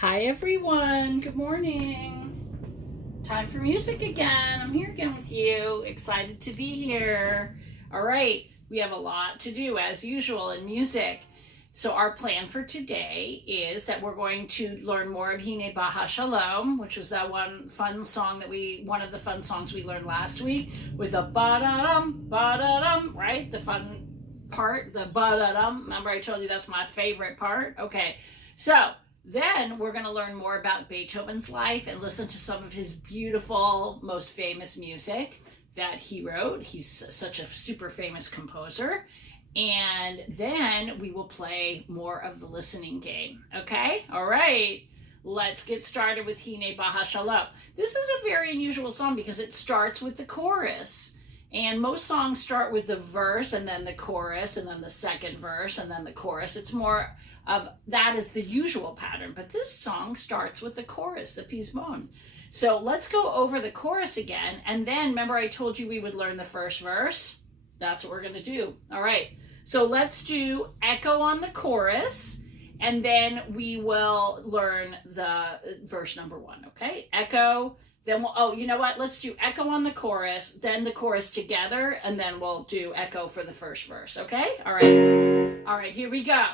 Hi everyone, good morning. Time for music again. I'm here again with you. Excited to be here. All right, we have a lot to do as usual in music. So our plan for today is that we're going to learn more of Hine Baha Shalom, which was that one of the fun songs we learned last week with a ba-da-dum, ba-da-dum, right? The fun part, the ba-da-dum. Remember I told you that's my favorite part? Okay, so then we're going to learn more about Beethoven's life and listen to some of his beautiful, most famous music that he wrote. He's such a super famous composer. And then we will play more of the listening game. Okay? All right. Let's get started with Hine Baha Shalom. This is a very unusual song because it starts with the chorus. And most songs start with the verse and then the chorus and then the second verse and then the chorus. It's more of that is the usual pattern. But this song starts with the chorus, the pismon. So let's go over the chorus again. And then remember I told you we would learn the first verse? That's what we're going to do. All right. So let's do echo on the chorus. And then we will learn the verse number 1. Okay. Echo. Then you know what? Let's do echo on the chorus, then the chorus together, and then we'll do echo for the first verse, okay? All right. All right, here we go.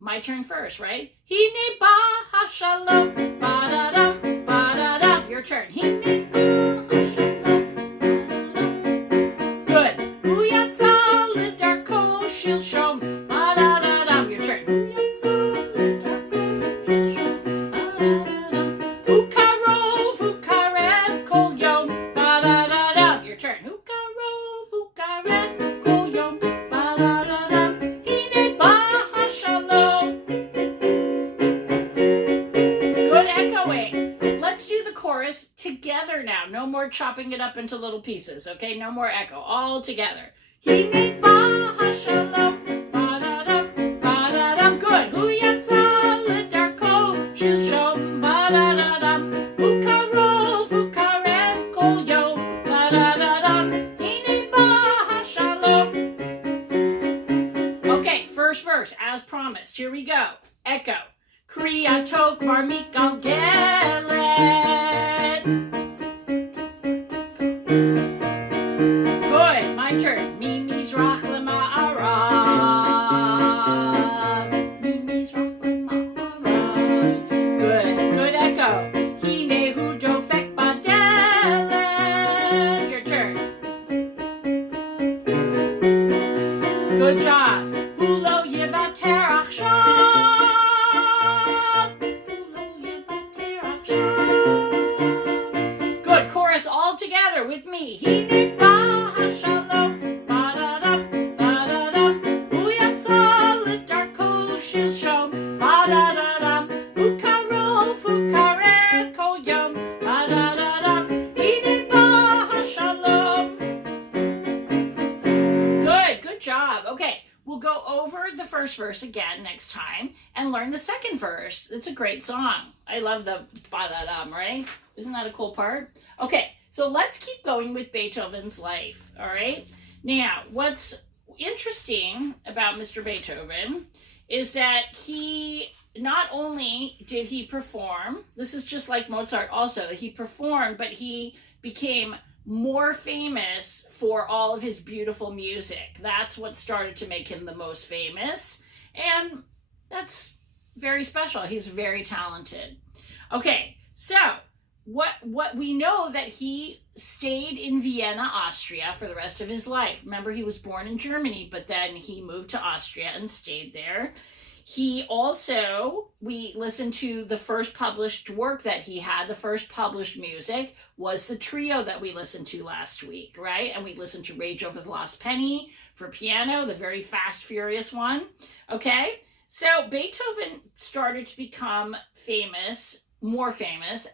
My turn first, right? Hine Baha Shalom, ba-da-dum, ba-da-dum. Your turn. Hine Baha Shalom, ba-da-dum. Good. Hu yatsa l'darko shel shom, ba-da-da-dum. Your turn. Hu yatsa l'darko shel shom, ba-da-da-dum. Hu karov, hu karev kol yom, ba-da-da-dum. Your turn. Hu karov, hu karev kol yom, ba-da-da-dum. Hine Baha Shalom. Good echoing. Let's do the chorus together now. No more chopping it up into little pieces, okay? No more echo. All together. Hine Baha Shalom, ba-da-dum, ba-da-dum. Good. Hu yatsa l'darko shel shom, ba-da-da-dum. Hu karov, hu karev kol yom, ba-da-da-dum. Hine Baha Shalom. Okay, first verse, as promised. Here we go. Echo. Kriyato kvar mikal gelet. Good, my turn. Mimizrach lema'arav. Mimizrach lema'arav. Good echo. Hine hu dofek badelet. Your turn. Good job. Hulo yivater achshav. Good, chorus all together with me. Hine Baha Shalom, ba-da-dum, ba-da-dum. Hu yatsa l'darko shel shom, ba-da-da-dum. Hu karov, hu karev kol yom, ba-da-da-dum. Hine Baha Shalom. Good job. Okay, we'll go over the first verse again next time and learn the second verse. It's a great song. I love the ba-da-dum, right? Isn't that a cool part? Okay, so let's keep going with Beethoven's life, all right? Now, what's interesting about Mr. Beethoven is that he, not only did he perform, this is just like Mozart also, he performed, but he became more famous for all of his beautiful music. That's what started to make him the most famous, and that's very special. He's very talented. Okay, so what we know that he stayed in Vienna, Austria for the rest of his life. Remember, he was born in Germany, but then he moved to Austria and stayed there. He also, we listened to the first published work that he had, the first published music was the trio that we listened to last week, right? And we listened to Rage Over the Lost Penny for piano, the very fast, furious one, okay? So Beethoven started to become famous, more famous,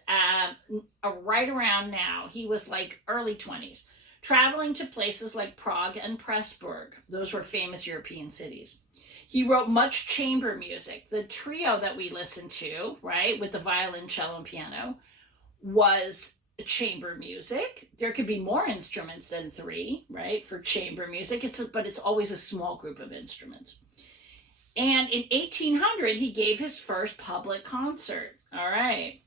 right around now. He was like early 20s, traveling to places like Prague and Pressburg. Those were famous European cities. He wrote much chamber music. The trio that we listened to, right, with the violin, cello, and piano, was chamber music. There could be more instruments than 3, right, for chamber music. But it's always a small group of instruments. And in 1800, he gave his first public concert. All right.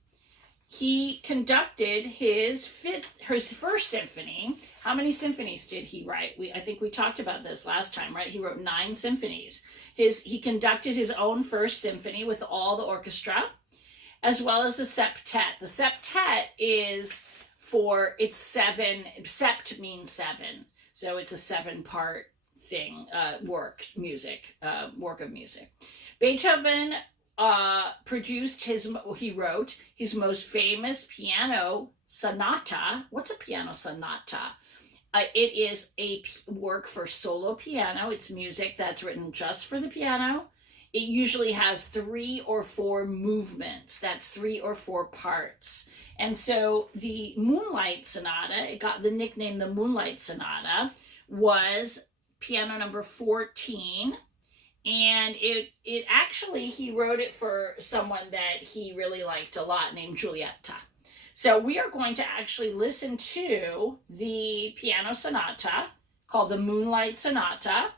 He conducted his first symphony. How many symphonies did he write? I think we talked about this last time, right? He wrote 9 symphonies. He conducted his own first symphony with all the orchestra, as well as the septet. The septet it's 7, sept means 7. So it's a 7-part thing, work of music. Beethoven he wrote his most famous piano sonata. What's a piano sonata? It is a work for solo piano. It's music that's written just for the piano. It usually has 3 or 4 movements. That's 3 or 4 parts. And so the Moonlight Sonata, it got the nickname the Moonlight Sonata, was piano number 14. And it actually, he wrote it for someone that he really liked a lot named Giulietta. So we are going to actually listen to the piano sonata called the Moonlight Sonata.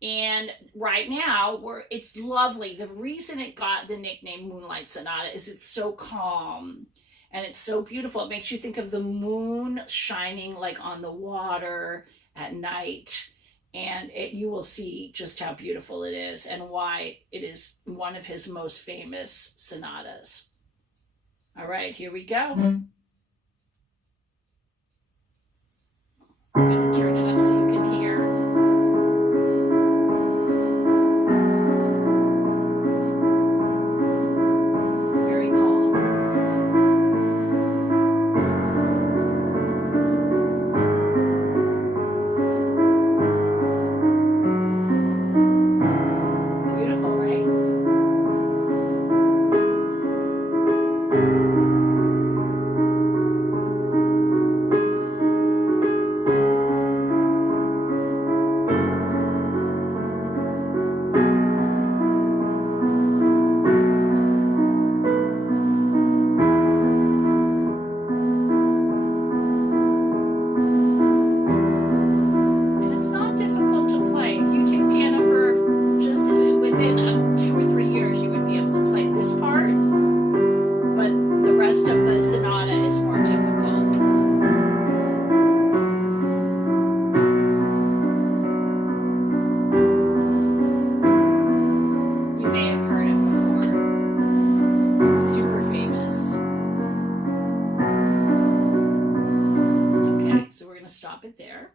And right now, it's lovely. The reason it got the nickname Moonlight Sonata is it's so calm and it's so beautiful. It makes you think of the moon shining like on the water at night. And you will see just how beautiful it is and why it is one of his most famous sonatas. All right, here we go. I'm going to turn it up so you can hear. Very calm. Beautiful, right? And it's not difficult to play. If you take piano for just within 2 or 3 years, you would be able to play this part. But the rest of the sonata is more difficult. You may have heard it before. Super famous. Okay, so we're going to stop it there.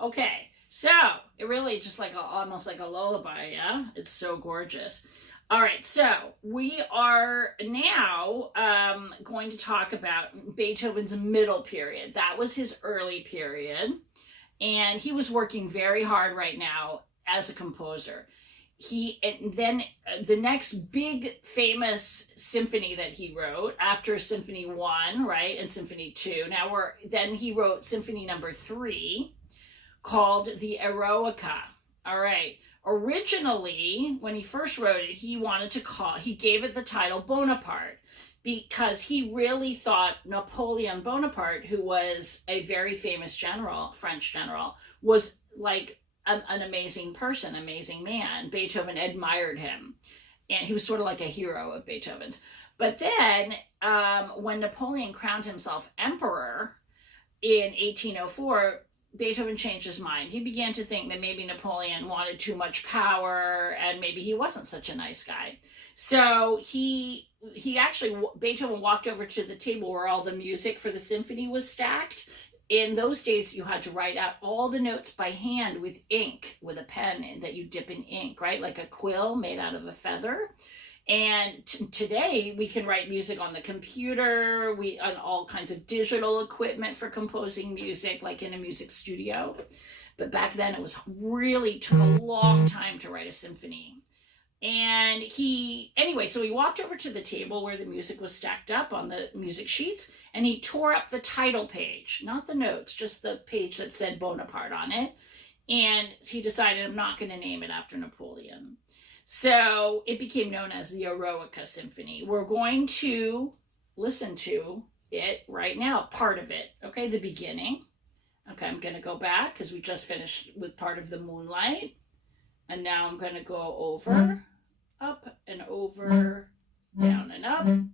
Okay, so it really just like almost like a lullaby, yeah? It's so gorgeous. All right, so we are now going to talk about Beethoven's middle period. That was his early period, and he was working very hard right now as a composer. Then the next big famous symphony that he wrote after Symphony 1, right, and Symphony 2. Then he wrote Symphony number 3, called the Eroica. All right. Originally, when he first wrote it, he gave it the title Bonaparte because he really thought Napoleon Bonaparte, who was a very famous general, French general, was like an amazing person, amazing man. Beethoven admired him, and he was sort of like a hero of Beethoven's. But then when Napoleon crowned himself emperor in 1804, Beethoven changed his mind. He began to think that maybe Napoleon wanted too much power and maybe he wasn't such a nice guy. So Beethoven walked over to the table where all the music for the symphony was stacked. In those days, you had to write out all the notes by hand with ink, with a pen that you dip in ink, right? Like a quill made out of a feather. And today we can write music on the computer, on all kinds of digital equipment for composing music, like in a music studio. But back then it took a long time to write a symphony. And so he walked over to the table where the music was stacked up on the music sheets, and he tore up the title page, not the notes, just the page that said Bonaparte on it. And he decided, I'm not going to name it after Napoleon. So it became known as the Eroica Symphony. We're going to listen to it right now, part of it, okay, the beginning. Okay, I'm going to go back because we just finished with part of the Moonlight. And now I'm going to go over up and over, down and up. And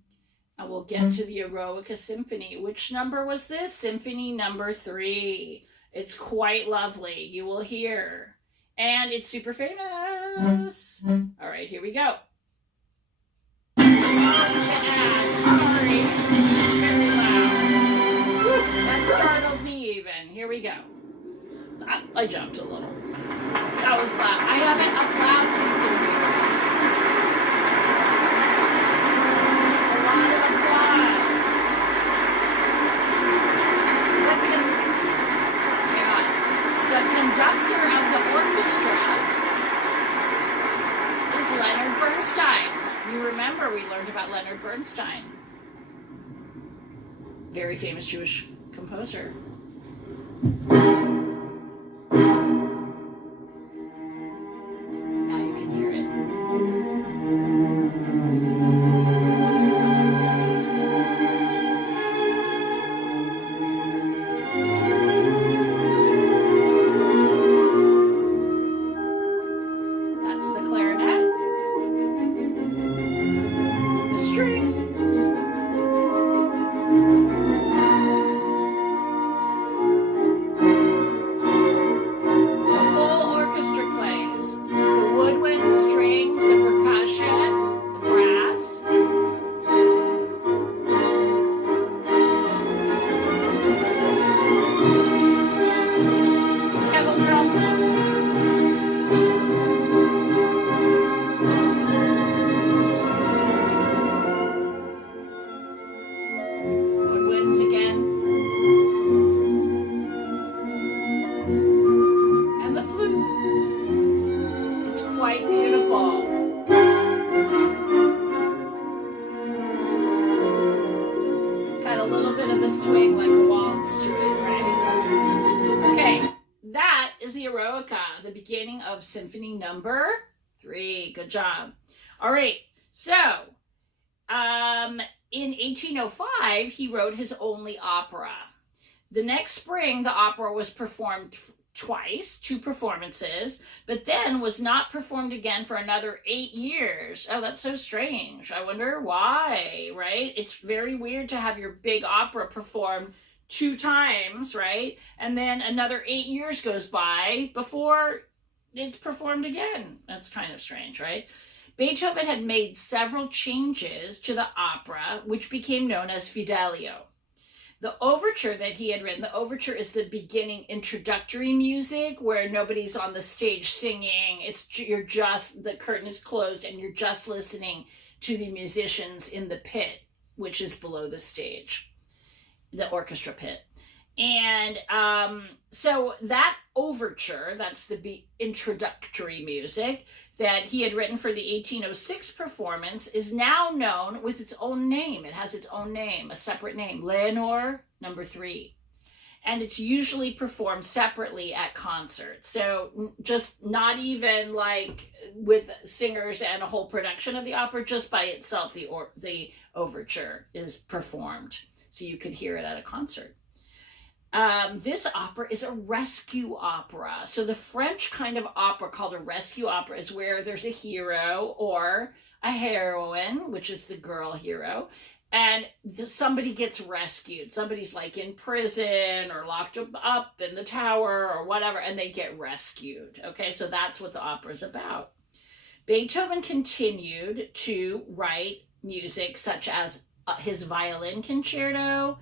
we'll get to the Eroica Symphony. Which number was this? Symphony number 3. It's quite lovely. You will hear. And it's super famous. All right, here we go. Sorry. Very loud. Woo, that startled me even. Here we go. I jumped a little. That was loud. I have it up loud so you can hear it. A lot of applause. The conductor of the orchestra is Leonard Bernstein. You remember we learned about Leonard Bernstein. Very famous Jewish composer. Now you can hear it. That's the clarinet. The strings. Swing like a waltz to it, right? Okay, that is the Eroica, the beginning of Symphony number 3. Good job. All right, so in 1805, he wrote his only opera. The next spring, the opera was performed twice, 2 performances, but then was not performed again for another 8 years. Oh, that's so strange. I wonder why, right? It's very weird to have your big opera performed 2 times, right? And then another 8 years goes by before it's performed again. That's kind of strange, right? Beethoven had made several changes to the opera, which became known as Fidelio. The overture that he had written, the overture is the beginning introductory music where nobody's on the stage singing. The curtain is closed and you're just listening to the musicians in the pit, which is below the stage, the orchestra pit. And so that overture, that's the introductory music that he had written for the 1806 performance, is now known with its own name. It has its own name, a separate name, Leonore number 3. And it's usually performed separately at concerts. So just not even like with singers and a whole production of the opera, just by itself, the overture is performed. So you could hear it at a concert. This opera is a rescue opera. So the French kind of opera called a rescue opera is where there's a hero or a heroine, which is the girl hero, and somebody gets rescued. Somebody's like in prison or locked up in the tower or whatever, and they get rescued. Okay, so that's what the opera is about. Beethoven continued to write music such as his violin concerto,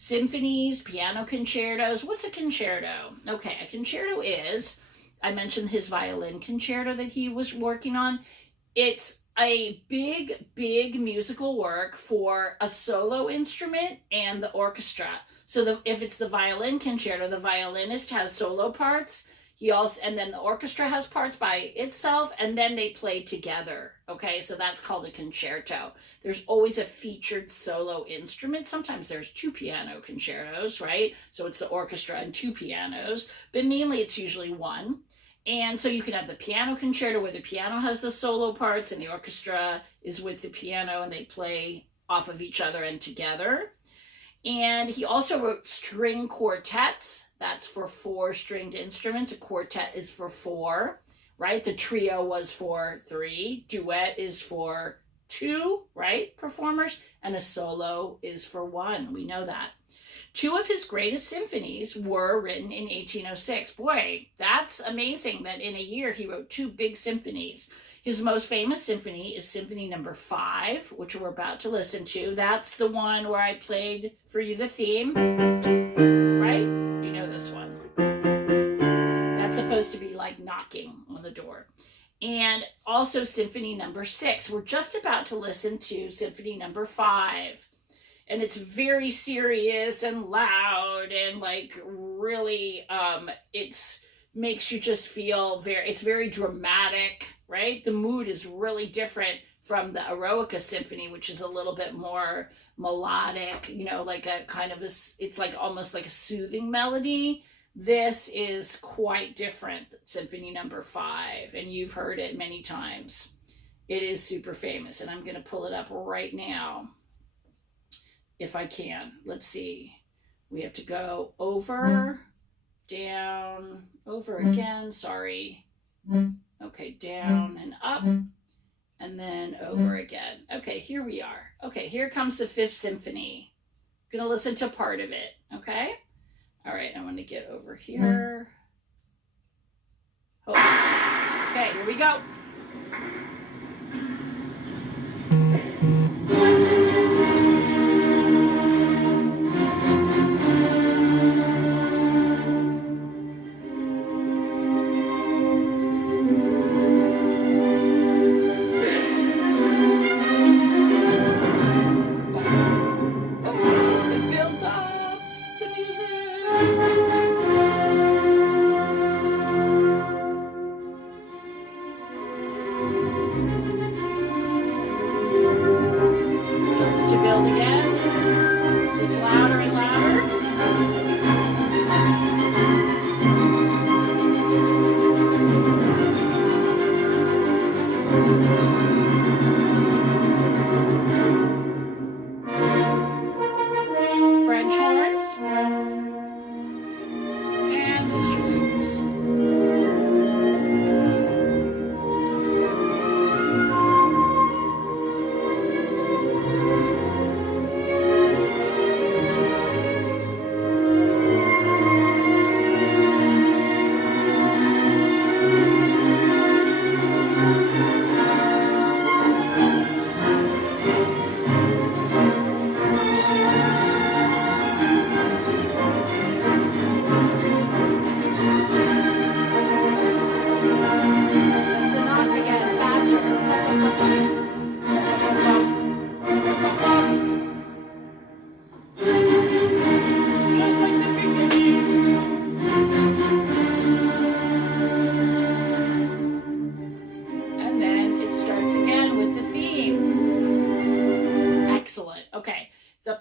symphonies, piano concertos. What's a concerto? Okay, a concerto is, I mentioned his violin concerto that he was working on. It's a big musical work for a solo instrument and the orchestra. So if it's the violin concerto, the violinist has solo parts. And then the orchestra has parts by itself, and then they play together. Okay, so that's called a concerto. There's always a featured solo instrument. Sometimes there's 2 piano concertos, right? So it's the orchestra and 2 pianos, but mainly it's usually 1. And so you can have the piano concerto where the piano has the solo parts and the orchestra is with the piano and they play off of each other and together. And he also wrote string quartets. That's for 4 stringed instruments. A quartet is for 4, right? The trio was for 3, duet is for 2, right, performers, and a solo is for 1. We know that. 2 of his greatest symphonies were written in 1806. Boy, that's amazing that in a year he wrote 2 big symphonies. His most famous symphony is Symphony Number 5, which we're about to listen to. That's the one where I played for you the theme, right? You know this one. That's supposed to be like knocking on the door. And also Symphony Number 6. We're just about to listen to Symphony Number 5. And it's very serious and loud and like really, it's makes you just feel it's very dramatic, right? The mood is really different from the Eroica Symphony, which is a little bit more melodic, you know, like a kind of it's like almost like a soothing melody. This is quite different, Symphony Number 5, and you've heard it many times. It is super famous, and I'm going to pull it up right now if I can. Let's see. We have to go over, down, over again, sorry. Okay, down and up, and then over again. Okay, here we are. Okay, here comes the 5th Symphony. I'm going to listen to part of it, okay? All right, I want to get over here. Oh. Okay, here we go.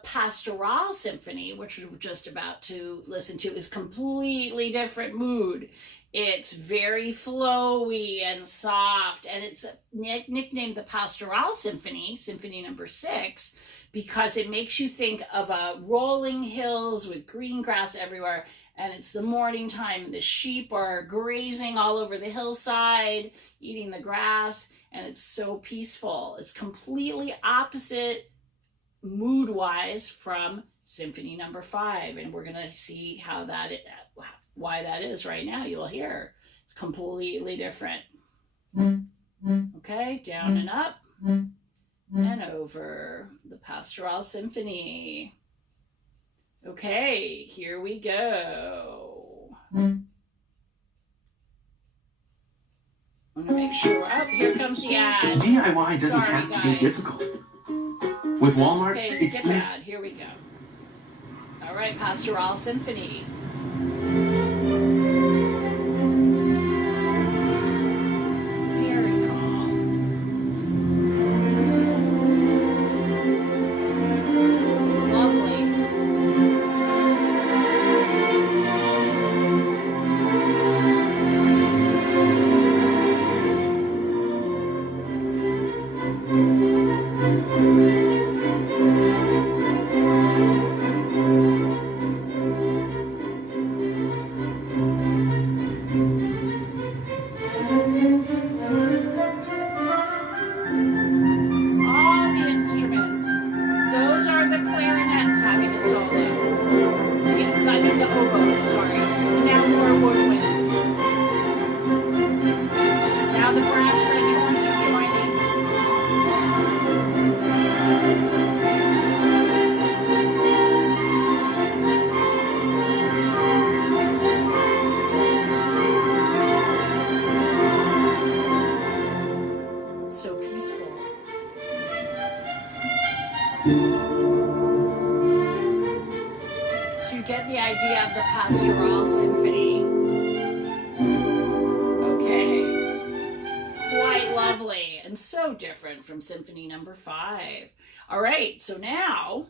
Pastoral Symphony, which we're just about to listen to, is completely different mood. It's very flowy and soft, and it's nicknamed the Pastoral Symphony, Symphony Number 6, because it makes you think of rolling hills with green grass everywhere, and it's the morning time, and the sheep are grazing all over the hillside, eating the grass, and it's so peaceful. It's completely opposite mood-wise from Symphony Number 5, and we're going to see why that is right now. You'll hear it's completely different. Okay, down and up and over the Pastoral Symphony. Okay, here we go. I'm going to make sure. Oh, here comes the ad. DIY doesn't have to be difficult. With Walmart, okay, skip ad. Here we go. All right, Pastoral Symphony. Very calm. Lovely. clarinet's having a solo. The oboe, sorry. And now more woodwinds. Now the brass French horns are joining. It's so peaceful. So you get the idea of the pastoral symphony. Okay. Quite lovely and so different from Symphony Number 5. All right, so now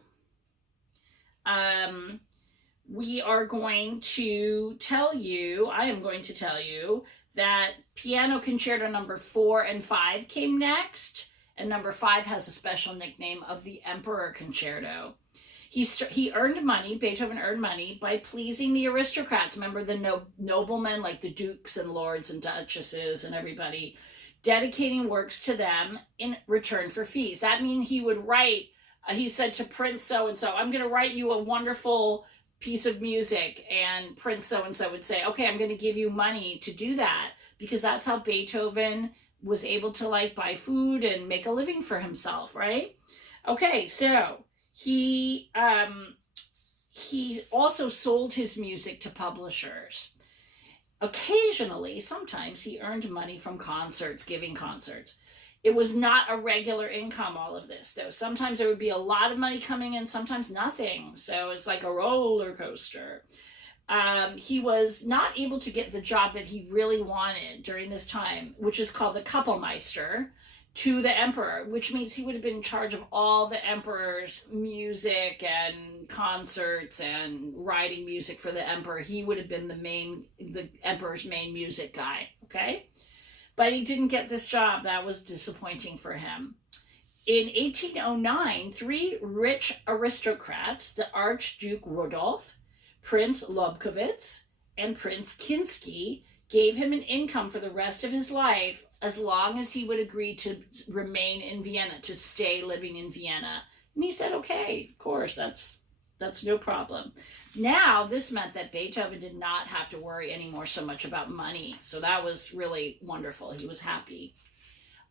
we are going to tell you, I am going to tell you that Piano Concerto Number 4 and 5 came next, and Number 5 has a special nickname of the Emperor Concerto. He earned money, Beethoven earned money, by pleasing the aristocrats. Remember the noblemen, like the dukes and lords and duchesses and everybody, dedicating works to them in return for fees. That means he would write, he said to Prince so-and-so, I'm going to write you a wonderful piece of music. And Prince so-and-so would say, okay, I'm going to give you money to do that, because that's how Beethoven was able to like buy food and make a living for himself, right? Okay, so he also sold his music to publishers. Occasionally, sometimes he earned money from concerts, giving concerts. It was not a regular income, all of this, though. Sometimes there would be a lot of money coming in, sometimes nothing. So it's like a roller coaster. He was not able to get the job that he really wanted during this time, which is called the Kapellmeister, to the emperor, which means he would have been in charge of all the emperor's music and concerts and writing music for the emperor. He would have been the emperor's main music guy, okay? But he didn't get this job. That was disappointing for him. In 1809, 3 rich aristocrats, the Archduke Rudolf, Prince Lobkowitz, and Prince Kinsky, gave him an income for the rest of his life as long as he would agree to remain in Vienna, to stay living in Vienna. And he said, okay, of course, that's no problem. Now, this meant that Beethoven did not have to worry anymore so much about money. So that was really wonderful. He was happy.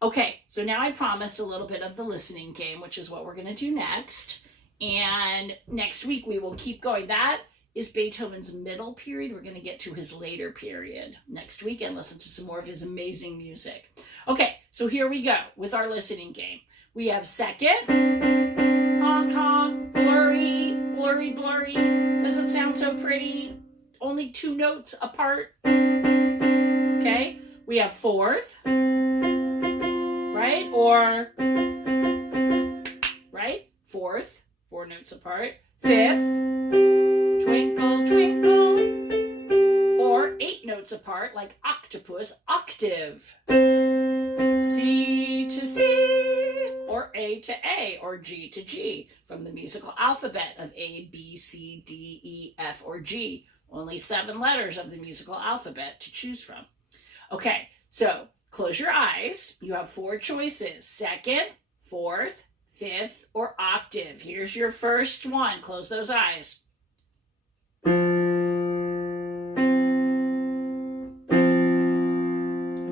Okay, so now I promised a little bit of the listening game, which is what we're going to do next. And next week we will keep going. That is Beethoven's middle period. We're going to get to his later period next week and listen to some more of his amazing music. Okay, so here we go with our listening game. We have second, honk, honk, blurry, blurry, blurry. Does it sound so pretty? Only 2 notes apart. Okay, we have fourth, right? Or, right? Fourth, 4 notes apart. Fifth, twinkle, twinkle, or 8 notes apart, like octopus, octave. C to C, or A to A, or G to G, from the musical alphabet of A, B, C, D, E, F, or G. Only 7 letters of the musical alphabet to choose from. Okay, so close your eyes. You have 4 choices: second, fourth, fifth, or octave. Here's your first one. Close those eyes. I'm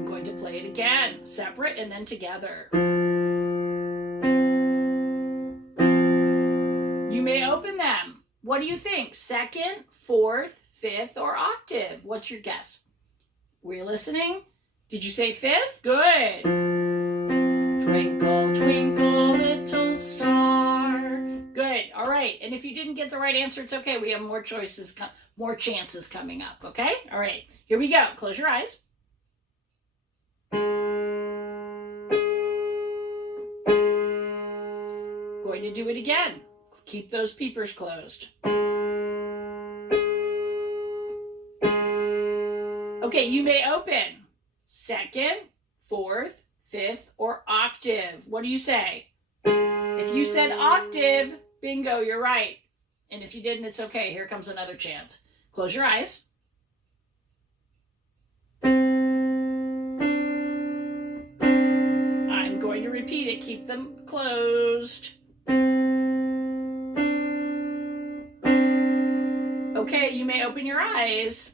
going to play it again, separate and then together. You may open them. What do you think? Second, fourth, fifth, or octave? What's your guess? Were you listening? Did you say fifth? Good. Twinkle, twinkle, little star. Good. All right. And if you didn't get the right answer, it's okay. We have more choices, more chances coming up. Okay? All right. Here we go. Close your eyes. Going to do it again. Keep those peepers closed. Okay, you may open. Second, fourth, fifth, or octave. What do you say? If you said octave, bingo, you're right. And if you didn't, it's okay. Here comes another chance. Close your eyes. I'm going to repeat it. Keep them closed. Okay, you may open your eyes.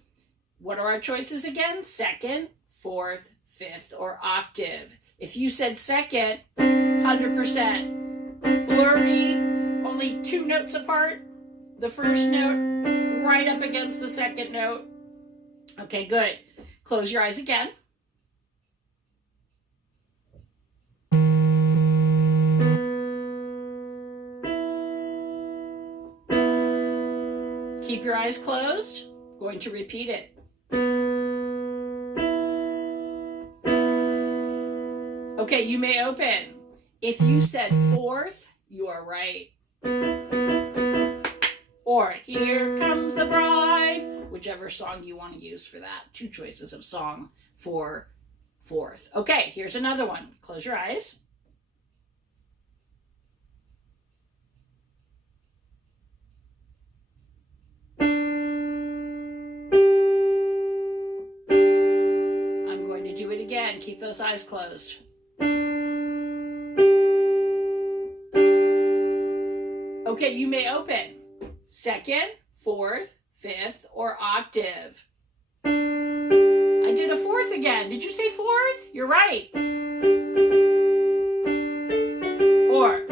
What are our choices again? Second, fourth, fifth, or octave. If you said second, 100%. Blurry, only 2 notes apart. The first note right up against the second note. Okay, good. Close your eyes again. Keep your eyes closed. I'm going to repeat it. Okay, you may open. If you said fourth, you are right. Or Here Comes the Bride, whichever song you want to use for that. 2 choices of song for fourth. Okay, here's another one. Close your eyes. I'm going to do it again. Keep those eyes closed. Okay, you may open. Second, fourth, fifth, or octave. I did a fourth again. Did you say fourth? You're right. Or,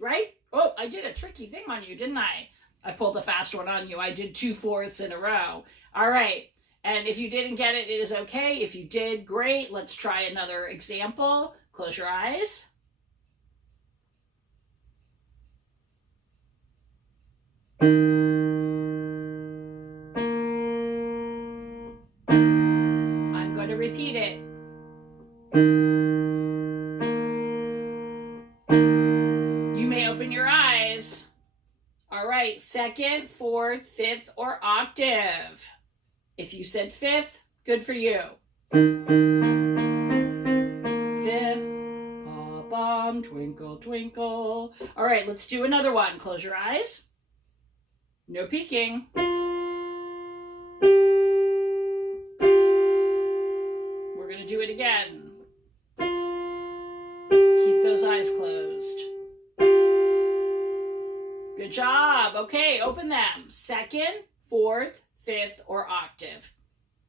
right? Oh, I did a tricky thing on you, didn't I? I pulled a fast one on you. I did 2 fourths in a row. All right. And if you didn't get it, it is okay. If you did, great. Let's try another example. Close your eyes. I'm going to repeat it. You may open your eyes. All right, second, fourth, fifth, or octave. If you said fifth, good for you. Fifth, ba-bum, twinkle, twinkle. All right, let's do another one. Close your eyes. No peeking. We're going to do it again. Keep those eyes closed. Good job. Okay, open them. Second, fourth, fifth, or octave.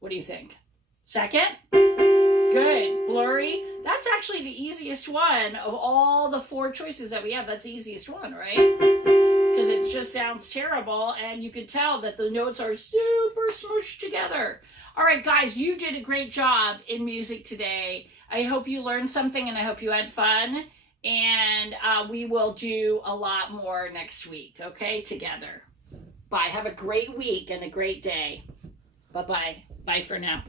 What do you think? Second? Good. Blurry. That's actually the easiest one of all the 4 choices that we have. That's the easiest one, right? Because it just sounds terrible, and you can tell that the notes are super smooshed together. All right, guys, you did a great job in music today. I hope you learned something, and I hope you had fun. And we will do a lot more next week, okay, together. Bye. Have a great week and a great day. Bye-bye. Bye for now.